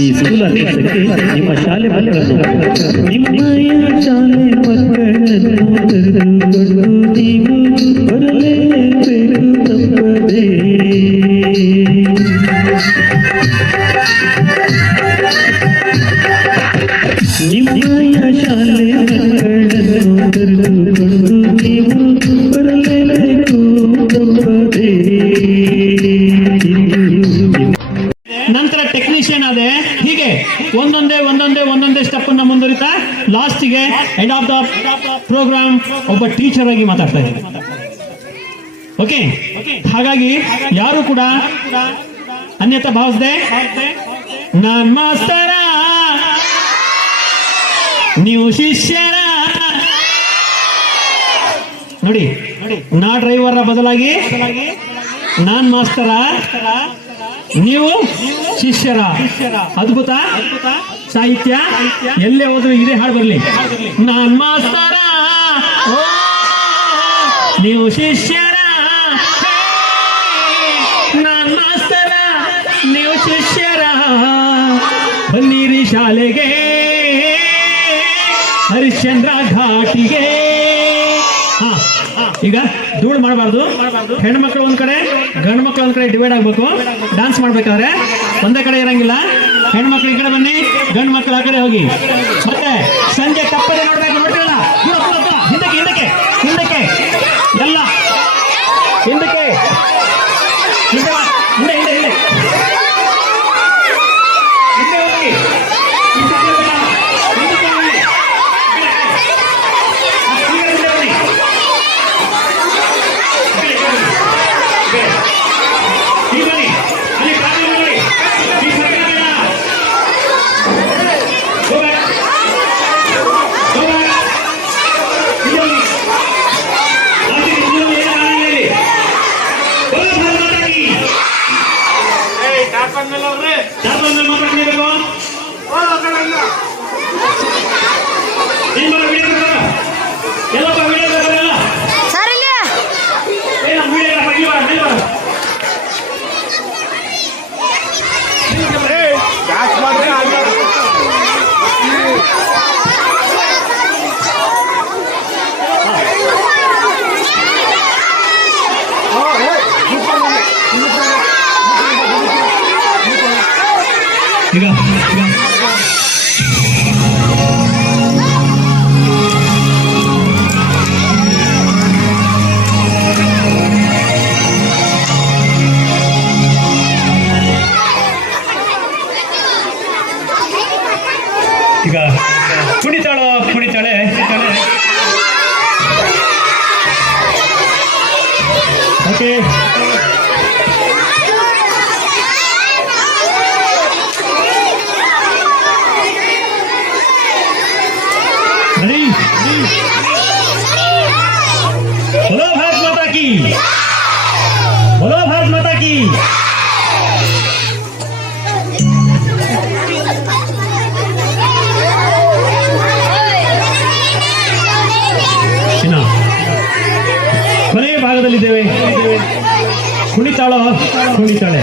ಈ ಸ್ಕೂಲ್ ಆರ್ಕೆಸ್ಟ್ರಾಕ್ಕೆ ನಿಮ್ಮ ಶಾಲೆ ಮಕ್ಕಳನ್ನು ನಿಮ್ಮಯ ಶಾಲೆ ಮಕ್ಕಳನ್ನು ಕರೆದುಕೊಂಡು ನೀವು ಬರಲೇಬೇಕು ತಪ್ಪದೇ ಎಂಡ್ ಆಫ್ ದ ಪ್ರೋಗ್ರಾಮ್ ಒಬ್ಬ ಟೀಚರ್ ಆಗಿ ಮಾತಾಡ್ತಾ ಇದ್ದಾರೆ ಓಕೆ ಹಾಗಾಗಿ ಯಾರು ಕೂಡ ಅನ್ಯತಾ ಭಾವಿಸದೆ ನಾನ್ ಮಾಸ್ತರ. ನೀವು ಶಿಷ್ಯರ. ನೋಡಿ ನಾ ಡ್ರೈವರ್ ಬದಲಾಗಿ ನಾನ್ ಮಾಸ್ತರ. ನೀವು ಶಿಷ್ಯರ. ಅದ್ಭುತ? ಸಾಹಿತ್ಯ? ಎಲ್ಲೇ ಹೋದ್ರು ಇದೇ ಹಾಡು ಬರ್ಲಿ. ನಾನ್ ಮಾಸ್ತರ. ನೀವು ಶಿಷ್ಯರ. ನಾನ್ ಮಾಸ್ತರ. ನೀವು ಶಿಷ್ಯರ. ಬನ್ನಿರಿ ಶಾಲೆಗೆ. ಹರಿಶ್ಚಂದ್ರ ಘಾಟಿಗೆ. ಈಗ ಧೂಳು ಮಾಡಬಾರ್ದು. ಹೆಣ್ಮಕ್ಳು ಒಂದ್ ಕಡೆ, ಗಂಡು ಮಕ್ಳು ಒಂದ್ ಕಡೆ ಡಿವೈಡ್ ಆಗ್ಬೇಕು. ಡಾನ್ಸ್ ಮಾಡ್ಬೇಕಾದ್ರೆ ಒಂದೇ ಕಡೆ ಇರಂಗಿಲ್ಲ. ಹೆಣ್ಮಕ್ಳು ಈ ಕಡೆ ಬನ್ನಿ ಗಂಡು ಮಕ್ಳು ಆ ಕಡೆ ಹೋಗಿ. ಮತ್ತೆ ಸಂಜೆ ತಪ್ಪದೆ ನೋಡ್ಬೇಕು ನೋಡ್ರಲ್ಲ ಹಿಂದಕ್ಕೆ ಹಿಂದಕ್ಕೆ. enough. বলো ভারত মাতা কি বলো ভারত মাতা কি ಕೊನೆಯ ಭಾಗದಲ್ಲಿದ್ದೇವೆ ಕುಣಿತಾಳ ಕುಣಿತಾಳೆ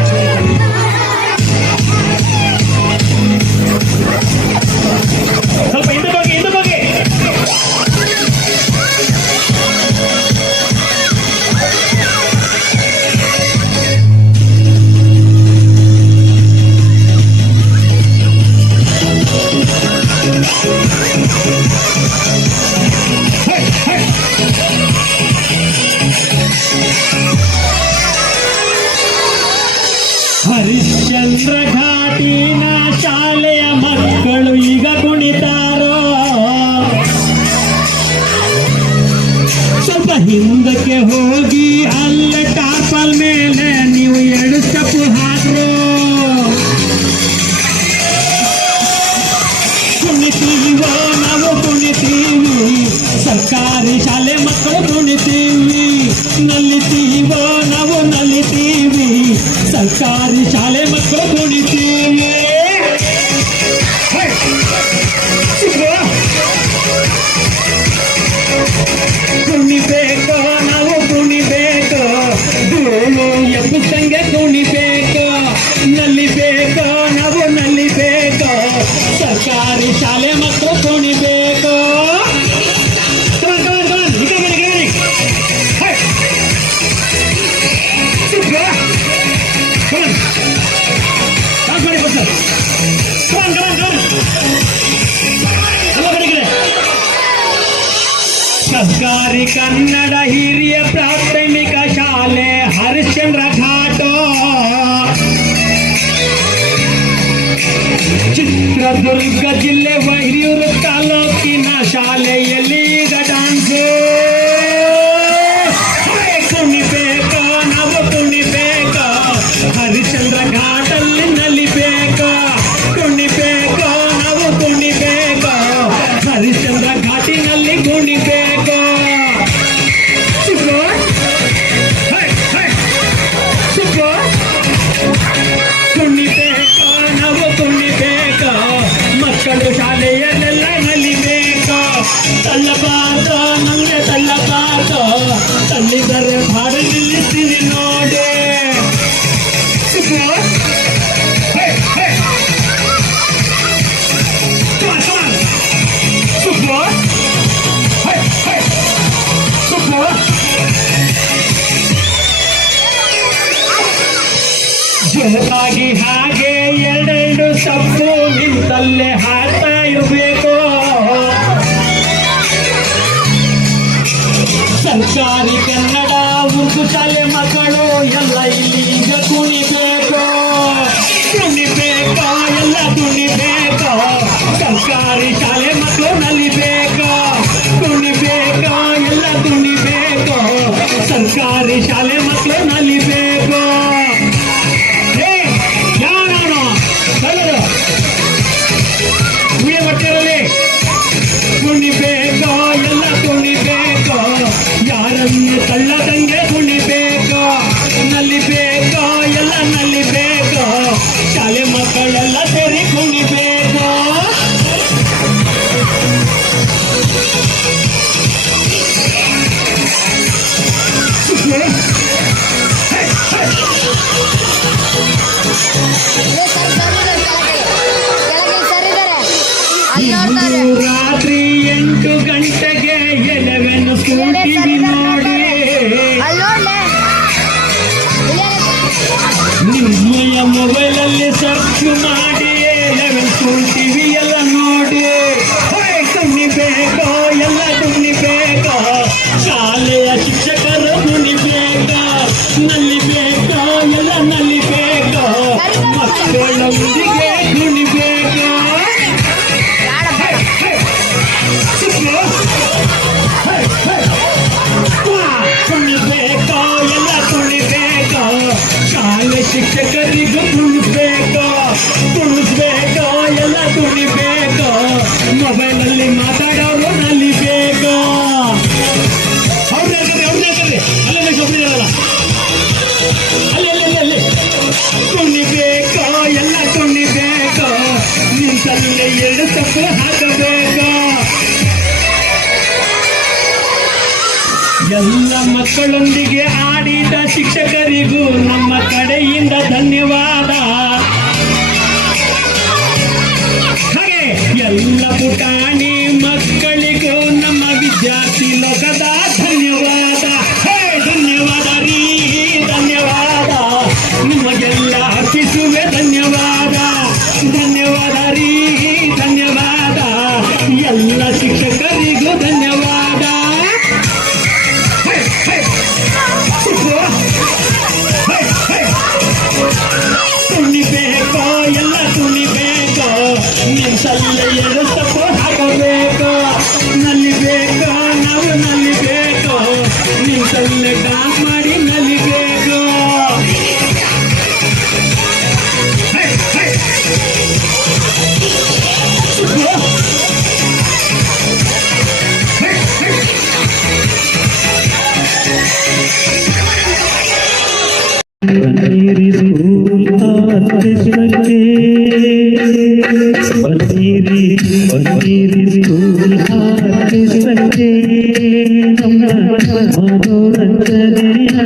सरकारी शाले मकड़ू नीति नलती वा सरकारी कन्ड हिरी प्राथमिक शाले हरिश्चंद्र घाटो। चित्रदुर्ग ज़िले वही ತಳ್ಳಬಾರ್ದು ನಮಗೆ ತಳ್ಳಬಾರ್ದು ತಳ್ಳಿದರೆ ಬಾಡ ನಿಲ್ಲಿಸ್ತೀನಿ ನೋಡಿ. ಜೋರಾಗಿ ಹಾಗೆ ಎರಡೆರಡು ಸಪ್ಪು ನಿಂತಲ್ಲೇ ಹಾಗೆ ನುಡಿಕಾರಿ ಕನ್ನಡ ಮುಗುತಲೆ ಮಕ್ಕಳು ಎಲ್ಲ ಇಲ್ಲಿಗ ಕುಣಿಬೇಕು ಕುಣಿಬೇಕು ಎಲ್ಲ ಕುಣಿಬೇಕು ಸರ್ಕಾರಿ ಶಾಲೆ ಮಕ್ಕಳು ನಲಿಬೇಕು ಕುಣಿಬೇಕು ಎಲ್ಲ ಕುಣಿಬೇಕು ಸರ್ಕಾರಿ ಶಾಲೆ ನಿಮ್ಮಯ ಮೊಬೈಲಲ್ಲಿ ಸರ್ಚ್ ಮಾಡಿ ಎಲ್ಲ ನೋಡಿ. ಮಕ್ಕಳೊಂದಿಗೆ ಆಡಿದ ಶಿಕ್ಷಕರಿಗೂ ನಮ್ಮ ಕಡೆಯಿಂದ ಧನ್ಯವಾದ. ಹಾಗೆ ಎಲ್ಲ ಪುಟಾಣಿ ಮಕ್ಕಳಿಗೂ ನಮ್ಮ ವಿದ್ಯಾರ್ಥಿ ಲೋಕದ पनीरी फूल आतिशके पनीरी पनीरी फूल आतिशके मनोरंजनिया